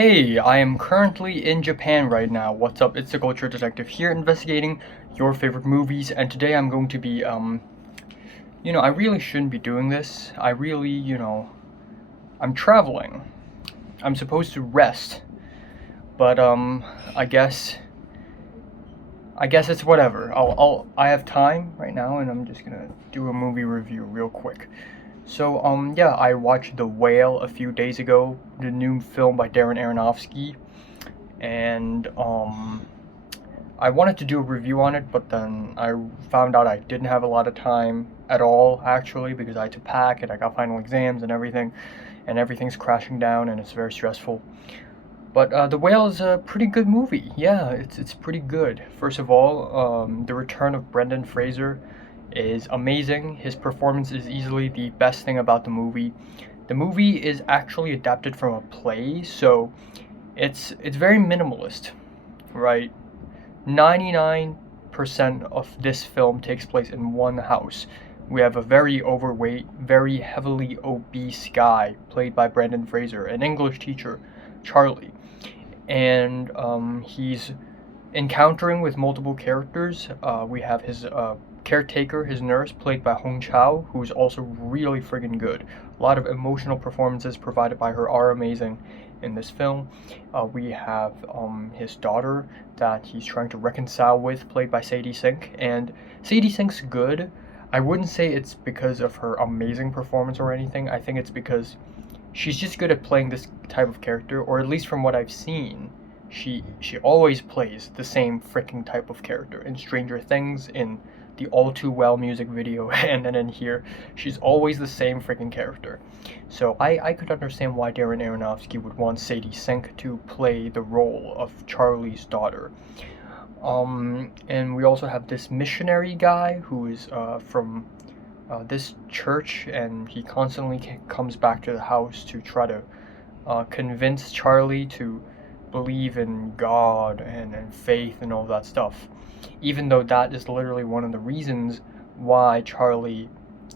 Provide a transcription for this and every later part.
Hey, I am currently in Japan right now. What's up? It's the Culture Detective here investigating your favorite movies, and today I'm going to be, I really shouldn't be doing this. I'm traveling. I'm supposed to rest, but, I guess, I guess it's whatever. I have time right now, and I'm just gonna do a movie review real quick. So, yeah, I watched The Whale a few days ago, the new film by Darren Aronofsky, and, I wanted to do a review on it, but then I found out I didn't have a lot of time at all, actually, because I had to pack and I got final exams and everything's crashing down and it's very stressful. But The Whale is a pretty good movie. Yeah, it's pretty good. First of all, the return of Brendan Fraser is amazing. His performance is easily the best thing about the movie. The movie is actually adapted from a play, so it's very minimalist, right? 99% of this film takes place in one house. We have a very overweight, very heavily obese guy played by Brendan Fraser, an English teacher, Charlie. And he's encountering with multiple characters. We have his caretaker, his nurse, played by Hong Chau, who's also really friggin' good. A lot of emotional performances provided by her are amazing in this film. We have his daughter that he's trying to reconcile with, played by Sadie Sink, and Sadie Sink's good. I wouldn't say it's because of her amazing performance or anything. I think it's because she's just good at playing this type of character, or at least from what I've seen, she always plays the same freaking type of character in Stranger Things, in the All Too Well music video, and then in here, she's always the same freaking character. So I could understand why Darren Aronofsky would want Sadie Sink to play the role of Charlie's daughter. And we also have this missionary guy who is from this church, and he constantly comes back to the house to try to convince Charlie to believe in God and faith and all that stuff. Even though that is literally one of the reasons why Charlie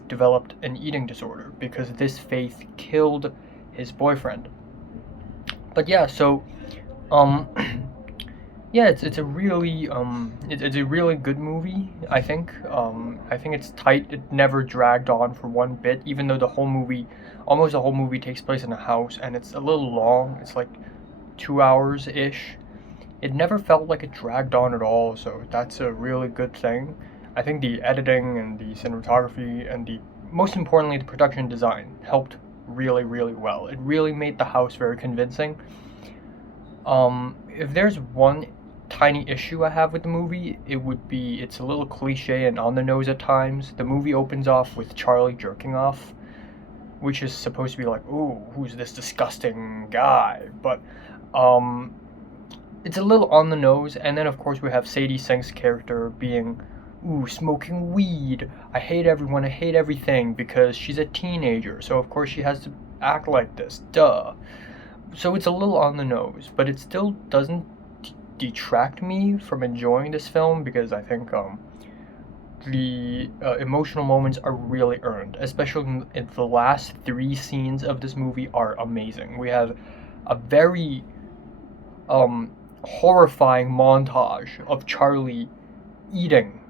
developed an eating disorder, because this faith killed his boyfriend. But yeah, so um yeah, it's a really it's a really good movie. I think it's tight. It never dragged on for one bit, even though almost the whole movie takes place in a house, and it's a little long. It's like 2 hours ish. It never felt like it dragged on at all, so that's a really good thing. I think the editing and the cinematography and the most importantly the production design helped really well. It really made the house very convincing. If there's one tiny issue I have with the movie, it would be it's a little cliche and on the nose at times. The movie opens off with Charlie jerking off, which is supposed to be like, ooh, who's this disgusting guy? But it's a little on the nose, and then of course we have Sadie Sink's character being, ooh, smoking weed. I hate everyone, I hate everything, because she's a teenager, so of course she has to act like this, duh. So it's a little on the nose, but it still doesn't detract me from enjoying this film, because I think the emotional moments are really earned, especially in the last three scenes of this movie are amazing. We have a very horrifying montage of Charlie eating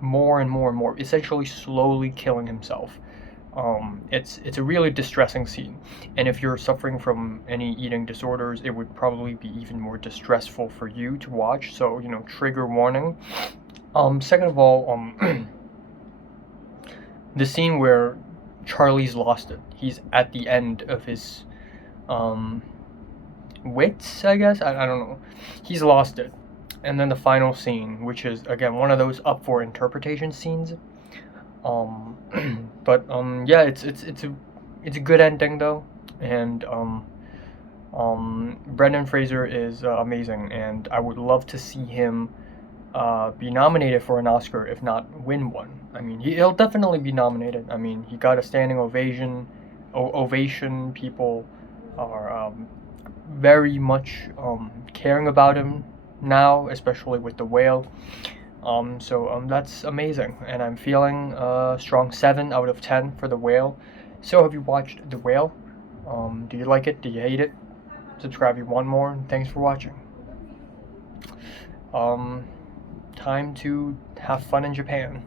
more and more and more, essentially slowly killing himself. It's a really distressing scene, and if you're suffering from any eating disorders, it would probably be even more distressful for you to watch. So trigger warning. Second of all, the scene where Charlie's lost it. He's at the end of his um, wits, I guess. I don't know. He's lost it. And then the final scene, which is again one of those up for interpretation scenes. Um, but yeah, it's a good ending though, and Brendan Fraser is amazing, and I would love to see him be nominated for an Oscar, if not win one. I mean, he'll definitely be nominated. I mean, he got a standing ovation. Ovation. People are very much caring about him now, especially with The Whale. So that's amazing, and I'm feeling a strong 7 out of 10 for The Whale. So have you watched The Whale? Do you like it? Do you hate it? Subscribe if you want more, and thanks for watching. Time to have fun in Japan.